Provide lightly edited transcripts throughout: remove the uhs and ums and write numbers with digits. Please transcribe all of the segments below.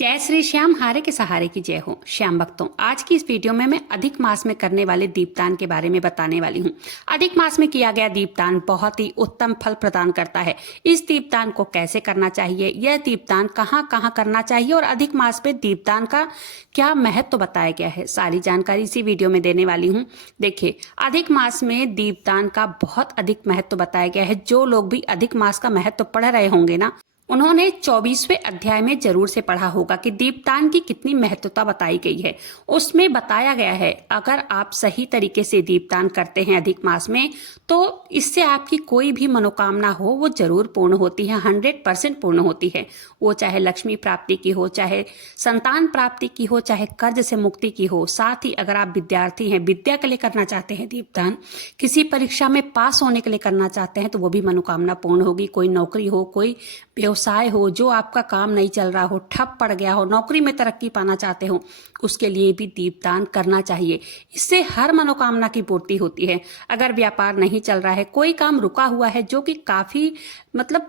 जय श्री श्याम, हारे के सहारे की जय हो। श्याम भक्तों, आज की इस वीडियो में मैं अधिक मास में करने वाले दीपदान के बारे में बताने वाली हूँ। अधिक मास में किया गया दीपदान बहुत ही उत्तम फल प्रदान करता है। इस दीपदान को कैसे करना चाहिए, यह दीपदान कहाँ कहाँ करना चाहिए और अधिक मास में दीपदान का क्या महत्व बताया गया है, सारी जानकारी इसी वीडियो में देने वाली हूँ। देखिए, अधिक मास में दीपदान का बहुत अधिक महत्व बताया गया है। जो लोग भी अधिक मास का महत्व पढ़ रहे होंगे ना, उन्होंने 24वें अध्याय में जरूर से पढ़ा होगा कि दीपदान की कितनी महत्वता बताई गई है। उसमें बताया गया है, अगर आप सही तरीके से दीपदान करते हैं अधिक मास में, तो इससे आपकी कोई भी मनोकामना हो वो जरूर पूर्ण होती है, 100% पूर्ण होती है। वो चाहे लक्ष्मी प्राप्ति की हो, चाहे संतान प्राप्ति की हो, चाहे कर्ज से मुक्ति की हो। साथ ही अगर आप विद्यार्थी हैं, विद्या के लिए करना चाहते हैं दीपदान, किसी परीक्षा में पास होने के लिए करना चाहते हैं, तो वो भी मनोकामना पूर्ण होगी। कोई नौकरी हो, कोई व्यवसाय हो, जो आपका काम नहीं चल रहा हो, ठप पड़ गया हो, नौकरी में तरक्की पाना चाहते हो, उसके लिए भी दीपदान करना चाहिए। इससे हर मनोकामना की पूर्ति होती है। अगर व्यापार नहीं चल रहा है, कोई काम रुका हुआ है, जो कि काफी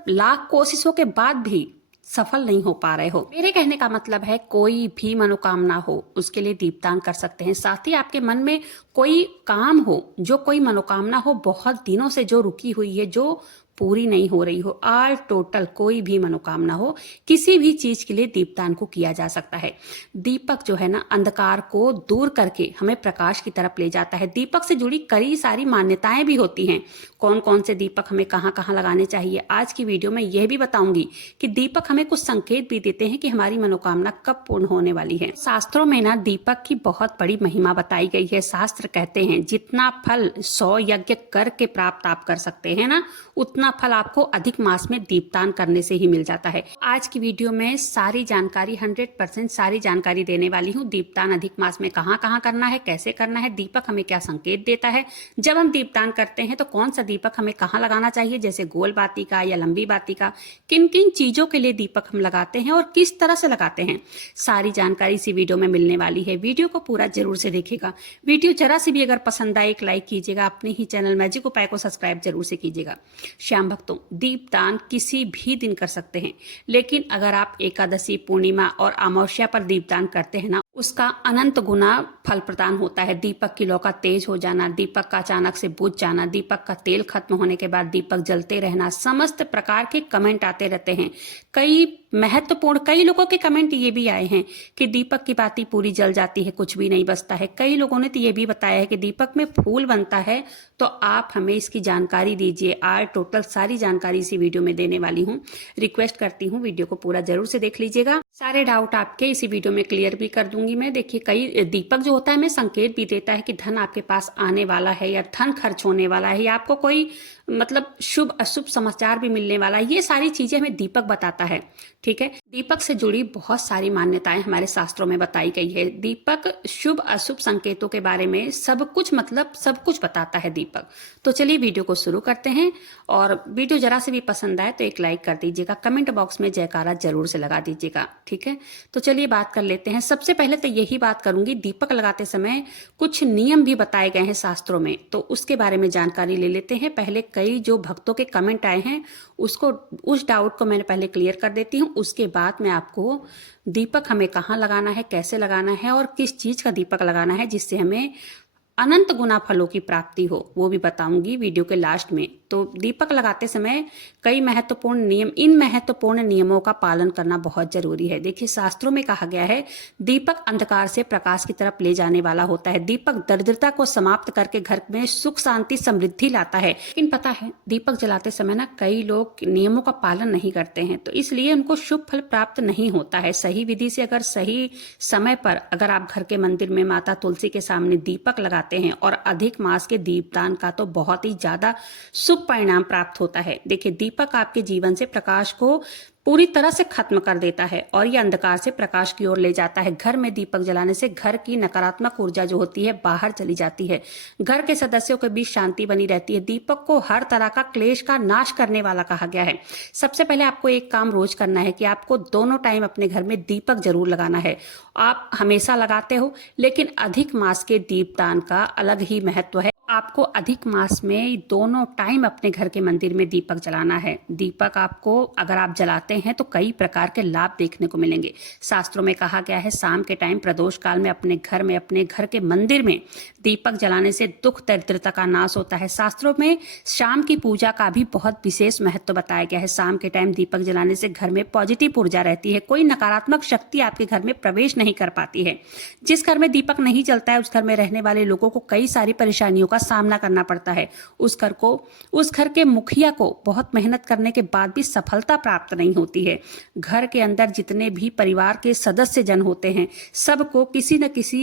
लाख कोशिशों के बाद भी सफल नहीं हो पा रहे हो, मेरे कहने का मतलब है कोई भी मनोकामना हो उसके लिए दीपदान कर सकते हैं। साथ ही आपके मन में कोई काम हो, जो कोई मनोकामना हो बहुत दिनों से जो रुकी हुई है, जो पूरी नहीं हो रही हो, ऑल टोटल कोई भी मनोकामना हो, किसी भी चीज के लिए दीपदान को किया जा सकता है। दीपक जो है ना, अंधकार को दूर करके हमें प्रकाश की तरफ ले जाता है। दीपक से जुड़ी कई सारी मान्यताएं भी होती हैं। कौन कौन से दीपक हमें कहाँ कहाँ लगाने चाहिए, आज की वीडियो में यह भी बताऊंगी कि दीपक हमें कुछ संकेत भी देते हैं कि हमारी मनोकामना कब पूर्ण होने वाली है। शास्त्रों में ना दीपक की बहुत बड़ी महिमा बताई गई है। शास्त्र कहते हैं जितना फल 100 यज्ञ करके प्राप्त आप कर सकते हैं ना, उतना फल आपको अधिक मास में दीपदान करने से ही मिल जाता है। आज की वीडियो में सारी जानकारी 100% सारी जानकारी देने वाली हूँ। दीपदान अधिक मास में कहाँ कहाँ करना है, कैसे करना है, दीपक हमें क्या संकेत देता है, जब हम दीपदान करते हैं तो कौन सा दीपक हमें कहाँ लगाना चाहिए, जैसे गोल बाती का या लंबी बाती का, किन किन चीजों के लिए दीपक हम लगाते हैं और किस तरह से लगाते हैं, सारी जानकारी इसी वीडियो में मिलने वाली है। वीडियो को पूरा जरूर से देखिएगा। वीडियो जरा सी भी अगर पसंद आए, एक लाइक कीजिएगा। अपने ही चैनल मैजिक उपाय को सब्सक्राइब जरूर से कीजिएगा। श्याम भक्तों, दीपदान किसी भी दिन कर सकते हैं, लेकिन अगर आप एकादशी, पूर्णिमा और अमावस्या पर दीपदान करते हैं ना, उसका अनंत गुना फल प्रदान होता है। दीपक की लौ का तेज हो जाना, दीपक का अचानक से बुझ जाना, दीपक का तेल खत्म होने के बाद दीपक जलते रहना, समस्त प्रकार के कमेंट आते रहते हैं। कई लोगों के कमेंट ये भी आए हैं कि दीपक की बाती पूरी जल जाती है, कुछ भी नहीं बचता है। कई लोगों ने तो ये भी बताया है कि दीपक में फूल बनता है। तो आप हमें इसकी जानकारी दीजिए। आर टोटल सारी जानकारी इसी वीडियो में देने वाली हूँ। रिक्वेस्ट करती हूँ वीडियो को पूरा जरूर से देख लीजिएगा। सारे डाउट आपके इसी वीडियो में क्लियर भी कर दूंगी मैं। देखिए, कई दीपक जो होता है हमें संकेत भी देता है कि धन आपके पास आने वाला है या धन खर्च होने वाला है, या आपको कोई शुभ अशुभ समाचार भी मिलने वाला है। ये सारी चीजें हमें दीपक बताता है। ठीक है, दीपक से जुड़ी बहुत सारी मान्यताएं हमारे शास्त्रों में बताई गई है। दीपक शुभ अशुभ संकेतों के बारे में सब कुछ बताता है दीपक। तो चलिए वीडियो को शुरू करते हैं। और वीडियो जरा से भी पसंद आए तो एक लाइक कर दीजिएगा, कमेंट बॉक्स में जयकारा जरूर से लगा दीजिएगा। ठीक है, तो चलिए बात कर लेते हैं। सबसे पहले तो यही बात करूंगी, दीपक लगाते समय कुछ नियम भी बताए गए हैं शास्त्रों में, तो उसके बारे में जानकारी ले लेते हैं। पहले कई जो भक्तों के कमेंट आए हैं उस डाउट को मैंने पहले क्लियर कर देती हूँ। उसके बाद मैं आपको दीपक हमें कहाँ लगाना है, कैसे लगाना है और किस चीज का दीपक लगाना है जिससे हमें अनंत गुना फलों की प्राप्ति हो, वो भी बताऊंगी वीडियो के लास्ट में। तो दीपक लगाते समय कई महत्वपूर्ण नियम, इन महत्वपूर्ण नियमों का पालन करना बहुत जरूरी है। देखिए, शास्त्रों में कहा गया है दीपक अंधकार से प्रकाश की तरफ ले जाने वाला होता है। दीपक दरिद्रता को समाप्त करके घर में सुख शांति समृद्धि लाता है। लेकिन पता है, दीपक जलाते समय ना कई लोग नियमों का पालन नहीं करते हैं, तो इसलिए उनको शुभ फल प्राप्त नहीं होता है। सही विधि से अगर सही समय पर अगर आप घर के मंदिर में माता तुलसी के सामने दीपक लगाते हैं और अधिक मास के दीपदान का तो बहुत ही ज्यादा शुभ परिणाम प्राप्त होता है। देखिए, दीपक आपके जीवन से प्रकाश को पूरी तरह से खत्म कर देता है और ये अंधकार से प्रकाश की ओर ले जाता है। घर में दीपक जलाने से घर की नकारात्मक ऊर्जा जो होती है बाहर चली जाती है, घर के सदस्यों के बीच शांति बनी रहती है। दीपक को हर तरह का क्लेश का नाश करने वाला कहा गया है। सबसे पहले आपको एक काम रोज करना है कि आपको दोनों टाइम अपने घर में दीपक जरूर लगाना है। आप हमेशा लगाते हो, लेकिन अधिक मास के दीपदान का अलग ही महत्व है। आपको अधिक मास में दोनों टाइम अपने घर के मंदिर में दीपक जलाना है। दीपक आपको, अगर आप जलाते जलाते हैं तो कई प्रकार के लाभ देखने को मिलेंगे। शास्त्रों में कहा गया है शाम के टाइम प्रदोष काल में अपने घर के मंदिर में दीपक जलाने से दुख दरिद्रता का नाश होता है। शास्त्रों में शाम की पूजा का भी बहुत विशेष महत्व बताया गया है। शाम के टाइम दीपक जलाने से घर में पॉजिटिव ऊर्जा रहती है, कोई नकारात्मक शक्ति आपके घर में प्रवेश नहीं कर पाती है। जिस घर में दीपक नहीं जलता है उस घर में रहने वाले लोगों को कई सारी परेशानियों का सामना करना पड़ता है। उस घर के मुखिया को बहुत मेहनत करने के बाद भी सफलता प्राप्त नहीं होती है। घर के अंदर जितने भी परिवार के सदस्य जन होते हैं सबको किसी न किसी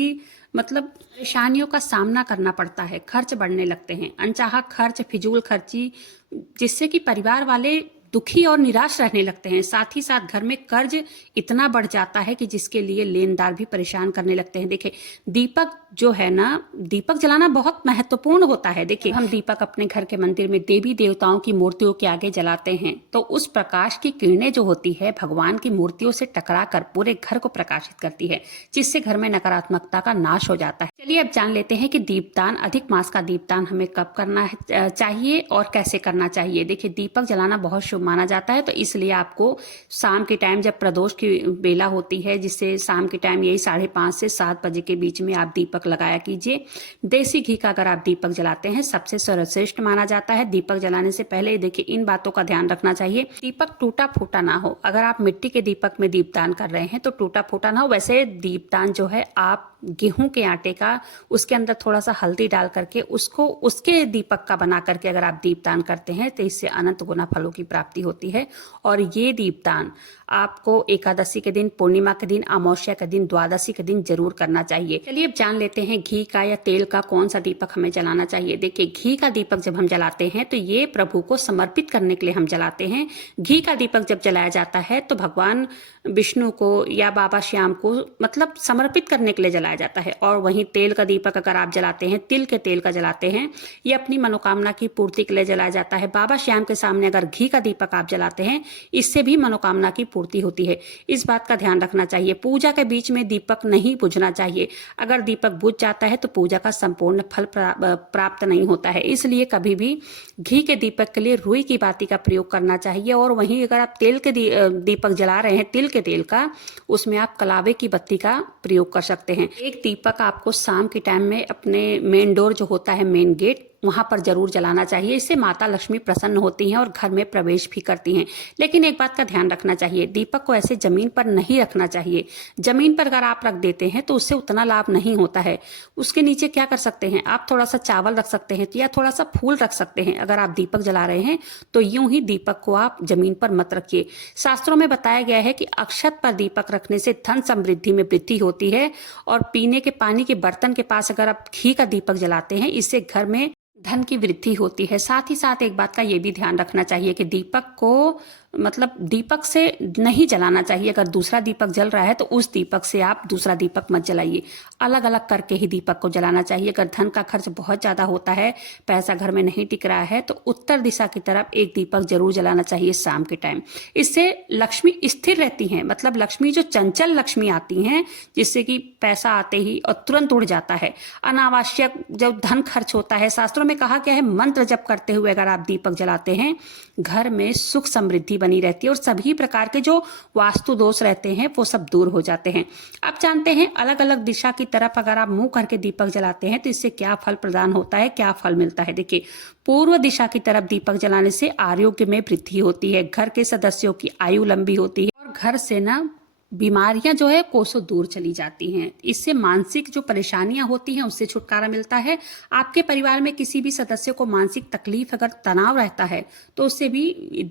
परेशानियों का सामना करना पड़ता है। खर्च बढ़ने लगते हैं, अनचाहा खर्च, फिजूल खर्ची, जिससे कि परिवार वाले दुखी और निराश रहने लगते हैं। साथ ही साथ घर में कर्ज इतना बढ़ जाता है कि जिसके लिए लेनदार भी परेशान करने लगते हैं। देखिए, दीपक जो है ना, दीपक जलाना बहुत महत्वपूर्ण होता है। देखिए, हम दीपक अपने घर के मंदिर में देवी देवताओं की मूर्तियों के आगे जलाते हैं तो उस प्रकाश की किरणें जो होती है भगवान की मूर्तियों से टकरा कर पूरे घर को प्रकाशित करती है, जिससे घर में नकारात्मकता का नाश हो जाता है। चलिए अब जान लेते हैं कि दीपदान, अधिक मास का दीपदान हमें कब करना चाहिए और कैसे करना चाहिए। देखिए, दीपक जलाना बहुत शुभ माना जाता है, तो इसलिए आपको शाम के टाइम जब प्रदोष की बेला होती है, जिससे शाम के टाइम यही 5:30 से 7 बजे के बीच में आप दीपक लगाया कीजिए। देसी घी का अगर आप दीपक जलाते हैं सबसे सर्वश्रेष्ठ माना जाता है। दीपक जलाने से पहले देखिए इन बातों का ध्यान रखना चाहिए, दीपक टूटा फूटा ना हो। अगर आप मिट्टी के दीपक में दीपदान कर रहे हैं तो टूटा फूटा ना हो। वैसे दीपदान जो है आप गेहूं के आटे का, उसके अंदर थोड़ा सा हल्दी डाल करके उसके दीपक का बना करके अगर आप दीपदान करते हैं तो इससे अनंत गुना फलों की प्राप्ति होती है। और ये दीपदान आपको एकादशी के दिन, पूर्णिमा के दिन, अमावस्या के दिन, द्वादशी के दिन जरूर करना चाहिए। चलिए अब जान लेते हैं घी का या तेल का कौन सा दीपक हमें जलाना चाहिए। देखिए, घी का दीपक जब हम जलाते हैं तो ये प्रभु को समर्पित करने के लिए हम जलाते हैं। घी का दीपक जब जलाया जाता है तो भगवान विष्णु को या बाबा श्याम को समर्पित करने के लिए जलाया जाता है। और वहीं तेल का दीपक अगर आप जलाते हैं, तिल के तेल का जलाते हैं, ये अपनी मनोकामना की पूर्ति के लिए जलाया जाता है। बाबा श्याम के सामने अगर घी का दीपक आप जलाते हैं, इससे भी मनोकामना की पूर्ति होती है। इस बात का ध्यान रखना चाहिए। पूजा के बीच में दीपक नहीं बुझना चाहिए। अगर दीपक बुझ जाता है तो पूजा का संपूर्ण फल प्राप्त नहीं होता है। इसलिए कभी भी घी के दीपक के लिए रुई की बाती का प्रयोग करना चाहिए। और वहीं अगर आप तेल के दीपक जला रहे हैं, तिल के तेल का, उसमें आप कलावे की बत्ती का प्रयोग कर सकते हैं। एक दीपक आपको शाम के टाइम में अपने मेन डोर जो होता है, मेन गेट, वहां पर जरूर जलाना चाहिए। इससे माता लक्ष्मी प्रसन्न होती हैं और घर में प्रवेश भी करती हैं। लेकिन एक बात का ध्यान रखना चाहिए, दीपक को ऐसे जमीन पर नहीं रखना चाहिए। जमीन पर अगर आप रख देते हैं तो उससे उतना लाभ नहीं होता है। उसके नीचे क्या कर सकते हैं, आप थोड़ा सा चावल रख सकते हैं या थोड़ा सा फूल रख सकते हैं। अगर आप दीपक जला रहे हैं तो यूं ही दीपक को आप जमीन पर मत रखिए। शास्त्रों में बताया गया है कि अक्षत पर दीपक रखने से धन समृद्धि में वृद्धि होती है। और पीने के पानी के बर्तन के पास अगर आप घी का दीपक जलाते हैं, इससे घर में धन की वृद्धि होती है। साथ ही साथ एक बात का ये भी ध्यान रखना चाहिए कि दीपक को दीपक से नहीं जलाना चाहिए। अगर दूसरा दीपक जल रहा है तो उस दीपक से आप दूसरा दीपक मत जलाइए, अलग अलग करके ही दीपक को जलाना चाहिए। अगर धन का खर्च बहुत ज्यादा होता है, पैसा घर में नहीं टिक रहा है, तो उत्तर दिशा की तरफ एक दीपक जरूर जलाना चाहिए शाम के टाइम। इससे लक्ष्मी स्थिर रहती हैं, लक्ष्मी जो चंचल लक्ष्मी आती हैं, जिससे कि पैसा आते ही और तुरंत उड़ जाता है। अनावश्यक जब धन खर्च होता है, शास्त्रों में कहा गया है मंत्र जप करते हुए अगर आप दीपक जलाते हैं, घर में सुख समृद्धि बनी रहती है और सभी प्रकार के जो वास्तु दोष रहते हैं वो सब दूर हो जाते हैं। अब जानते हैं अलग अलग दिशा की तरफ अगर आप मुंह करके दीपक जलाते हैं तो इससे क्या फल प्रदान होता है, क्या फल मिलता है। देखिए, पूर्व दिशा की तरफ दीपक जलाने से आरोग्य में वृद्धि होती है, घर के सदस्यों की आयु लंबी होती है और घर से बीमारियां जो है कोसों दूर चली जाती हैं। इससे मानसिक जो परेशानियां होती हैं उससे छुटकारा मिलता है। आपके परिवार में किसी भी सदस्य को मानसिक तकलीफ, अगर तनाव रहता है, तो उससे भी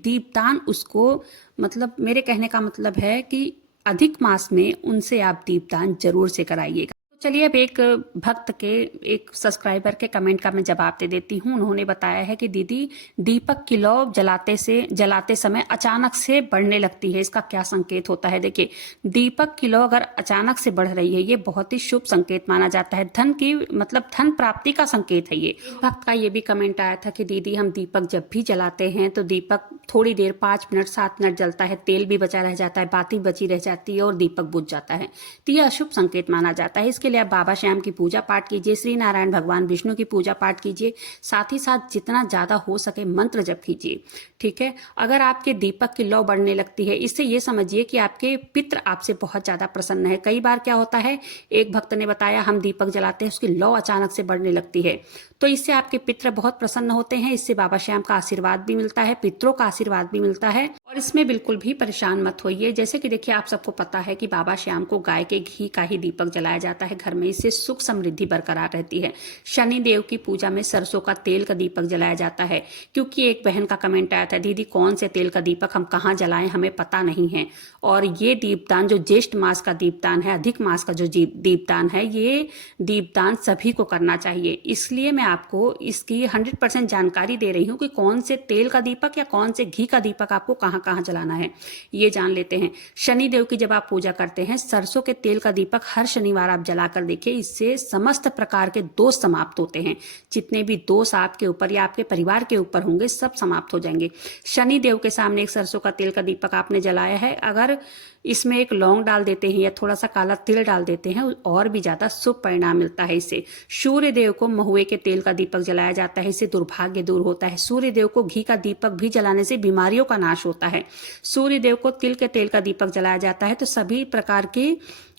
दीपदान उसको मेरे कहने का मतलब है कि अधिक मास में उनसे आप दीपदान जरूर से कराइएगा। चलिए अब एक भक्त के, एक सब्सक्राइबर के कमेंट का मैं जवाब दे देती हूँ। उन्होंने बताया है कि दीदी, दीपक की लौ जलाते समय अचानक से बढ़ने लगती है, इसका क्या संकेत होता है। देखिए, दीपक की लौ अगर अचानक से बढ़ रही है, ये बहुत ही शुभ संकेत माना जाता है। धन की धन प्राप्ति का संकेत है ये। भक्त का ये भी कमेंट आया था कि दीदी, हम दीपक जब भी जलाते हैं तो दीपक थोड़ी देर 5 मिनट 7 मिनट जलता है, तेल भी बचा रह जाता है, बाती बची रह जाती है और दीपक बुझ जाता है, तो यह अशुभ संकेत माना जाता है। इसके इसके लिए आप बाबा श्याम की पूजा पाठ कीजिए, श्री नारायण भगवान विष्णु की पूजा पाठ कीजिए, साथ ही साथ जितना ज़्यादा हो सके मंत्र जप कीजिए। ठीक है। अगर आपके दीपक की लौ बढ़ने लगती है, इससे ये समझिए कि आपके पितृ आपसे बहुत ज़्यादा प्रसन्न है। कई बार क्या होता है, एक भक्त ने बताया हम दीपक जलाते हैं, उसकी लौ अचानक से बढ़ने लगती है, तो इससे आपके पितृ बहुत प्रसन्न होते हैं। इससे बाबा श्याम का आशीर्वाद भी मिलता है, पितरों का आशीर्वाद भी मिलता है। और इसमें बिल्कुल भी परेशान मत होइए। जैसे कि देखिए, आप सबको पता है कि बाबा श्याम को गाय के घी का ही दीपक जलाया जाता है घर में, इससे सुख समृद्धि बरकरार रहती है। शनि देव की पूजा में सरसों का तेल का दीपक जलाया जाता है, क्योंकि एक बहन का कमेंट आया था, दीदी कौन से तेल का दीपक हम कहाँ जलाएं, हमें पता नहीं है। और ये दीपदान जो ज्येष्ठ मास का दीपदान है, अधिक मास का जो दीपदान है, ये दीपदान सभी को करना चाहिए। इसलिए मैं आपको इसकी 100% जानकारी दे रही हूँ कि कौन से तेल का दीपक या कौन से घी का दीपक आपको कहाँ कहाँ जलाना है, ये जान लेते हैं। शनि देव की जब आप पूजा करते हैं, सरसों के तेल का दीपक हर शनिवार आप जलाकर देखिए, इससे समस्त प्रकार के दोष समाप्त होते हैं। जितने भी दोष आपके ऊपर या आपके परिवार के ऊपर होंगे, सब समाप्त हो जाएंगे। शनि देव के सामने एक सरसों का तेल का दीपक आपने जलाया है, अगर इसमें एक लौंग डाल देते हैं या थोड़ा सा काला तिल डाल देते हैं, और भी ज्यादा शुभ परिणाम मिलता है इससे। सूर्य देव को महुए के तेल का दीपक जलाया जाता है, इससे दुर्भाग्य दूर होता है। सूर्य देव को घी का दीपक भी जलाने से बीमारियों का नाश होता है। सूर्य देव को तिल के तेल का दीपक जलाया जाता है, तो सभी प्रकार की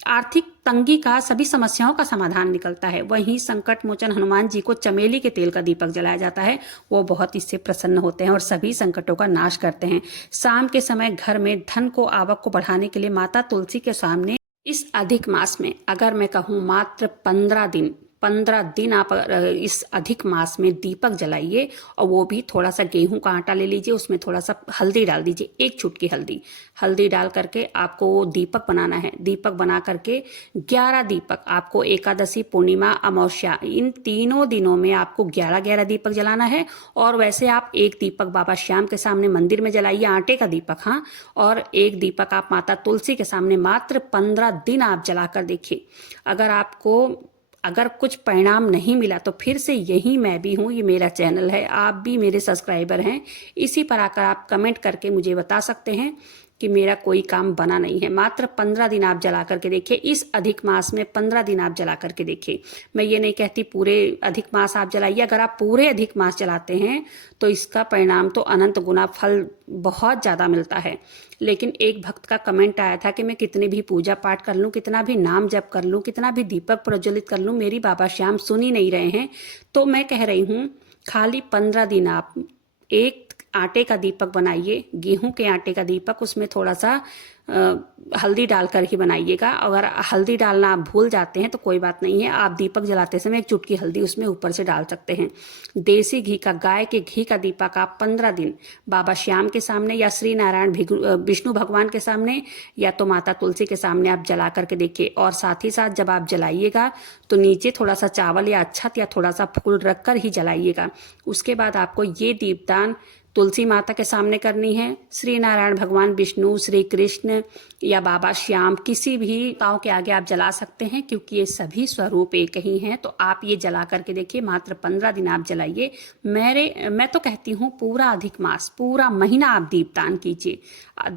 आर्थिक तंगी का, सभी समस्याओं का समाधान निकलता है। वहीं संकट मोचन हनुमान जी को चमेली के तेल का दीपक जलाया जाता है, वो बहुत इससे प्रसन्न होते हैं और सभी संकटों का नाश करते हैं। शाम के समय घर में धन को, आवक को बढ़ाने के लिए माता तुलसी के सामने इस अधिक मास में, अगर मैं कहूँ मात्र 15 दिन आप इस अधिक मास में दीपक जलाइए, और वो भी थोड़ा सा गेहूं का आटा ले लीजिए, उसमें थोड़ा सा हल्दी डाल दीजिए, 1 चुटकी हल्दी डाल करके आपको दीपक बनाना है। दीपक बना करके 11 दीपक आपको एकादशी, पूर्णिमा, अमावस्या, इन तीनों दिनों में आपको 11 दीपक जलाना है। और वैसे आप 1 दीपक बाबा श्याम के सामने मंदिर में जलाइए, आटे का दीपक, हाँ, और 1 दीपक आप माता तुलसी के सामने मात्र 15 दिन आप जलाकर देखिए। अगर कुछ परिणाम नहीं मिला तो फिर से यही मैं भी हूँ, ये मेरा चैनल है, आप भी मेरे सब्सक्राइबर हैं, इसी पर आकर आप कमेंट करके मुझे बता सकते हैं कि मेरा कोई काम बना नहीं है। मात्र 15 दिन आप जला करके देखिए, इस अधिक मास में 15 दिन आप जला करके देखिए। मैं ये नहीं कहती पूरे अधिक मास आप जलाइए, अगर आप पूरे अधिक मास जलाते हैं तो इसका परिणाम तो अनंत गुना फल बहुत ज़्यादा मिलता है। लेकिन एक भक्त का कमेंट आया था कि मैं कितनी भी पूजा पाठ कर लूँ, कितना भी नाम जप कर लूँ, कितना भी दीपक प्रज्वलित कर लूँ, मेरी बाबा श्याम सुन ही नहीं रहे हैं। तो मैं कह रही हूँ, खाली 15 दिन आप एक आटे का दीपक बनाइए, गेहूं के आटे का दीपक, उसमें थोड़ा सा हल्दी डालकर ही बनाइएगा। अगर हल्दी डालना आप भूल जाते हैं तो कोई बात नहीं है, आप दीपक जलाते समय 1 चुटकी हल्दी उसमें ऊपर से डाल सकते हैं। देसी घी का, गाय के घी का दीपक आप 15 दिन बाबा श्याम के सामने या श्री नारायण विष्णु भगवान के सामने या तो माता तुलसी के सामने आप जला करके देखिए। और साथ ही साथ जब आप जलाइएगा तो नीचे थोड़ा सा चावल या अक्षत या थोड़ा सा फूल रखकर ही जलाइएगा। उसके बाद आपको ये दीपदान तुलसी माता के सामने करनी है। श्री नारायण भगवान विष्णु, श्री कृष्ण या बाबा श्याम, किसी भी ताओं के आगे आप जला सकते हैं, क्योंकि ये सभी स्वरूप एक ही हैं। तो आप ये जला करके देखिए, मात्र 15 दिन आप जलाइए। मैं तो कहती हूँ पूरा अधिक मास, पूरा महीना आप दीपदान कीजिए।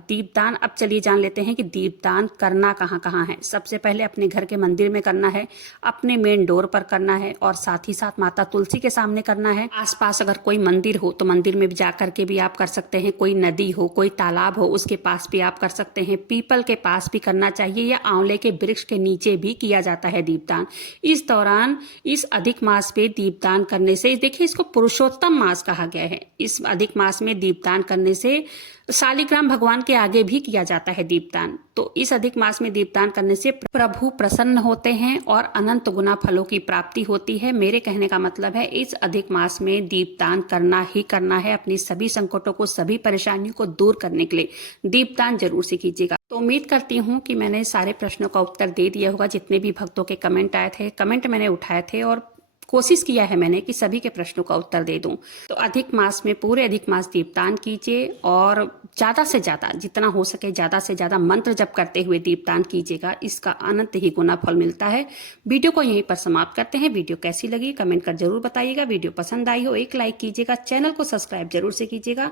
दीपदान, अब चलिए जान लेते हैं कि दीपदान करना कहाँ कहाँ है। सबसे पहले अपने घर के मंदिर में करना है, अपने मेन डोर पर करना है, और साथ ही साथ माता तुलसी के सामने करना है। आसपास अगर कोई मंदिर हो तो मंदिर में भी जाकर के भी आप कर सकते हैं। कोई नदी हो, कोई तालाब हो, उसके पास भी आप कर सकते हैं। पीपल के पास भी करना चाहिए, या आंवले के वृक्ष के नीचे भी किया जाता है दीपदान। इस दौरान, इस अधिक मास पे दीपदान करने से, देखिए इसको पुरुषोत्तम मास कहा गया है। इस अधिक मास में दीपदान करने से शालिग्राम भगवान के आगे भी किया जाता है दीपदान। तो इस अधिक मास में दीपदान करने से प्रभु प्रसन्न होते हैं और अनंत गुना फलों की प्राप्ति होती है। मेरे कहने का मतलब है, इस अधिक मास में दीपदान करना ही करना है। अपनी सभी संकटों को, सभी परेशानियों को दूर करने के लिए दीपदान जरूर से कीजिएगा। तो उम्मीद करती हूँ कि मैंने सारे प्रश्नों का उत्तर दे दिया होगा। जितने भी भक्तों के कमेंट आए थे, कमेंट मैंने उठाए थे और कोशिश किया है मैंने कि सभी के प्रश्नों का उत्तर दे दूं। तो अधिक मास में, पूरे अधिक मास दीपदान कीजिए, और ज़्यादा से ज़्यादा, जितना हो सके ज़्यादा से ज़्यादा मंत्र जप करते हुए दीपदान कीजिएगा। इसका अनंत ही गुना फल मिलता है। वीडियो को यहीं पर समाप्त करते हैं। वीडियो कैसी लगी कमेंट कर जरूर बताइएगा। वीडियो पसंद आई हो 1 लाइक कीजिएगा, चैनल को सब्सक्राइब जरूर से कीजिएगा,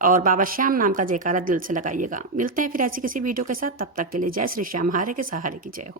और बाबा श्याम नाम का जयकारा दिल से लगाइएगा। मिलते हैं फिर ऐसी किसी वीडियो के साथ, तब तक के लिए जय श्री श्याम, हारे के सहारे की जय हो।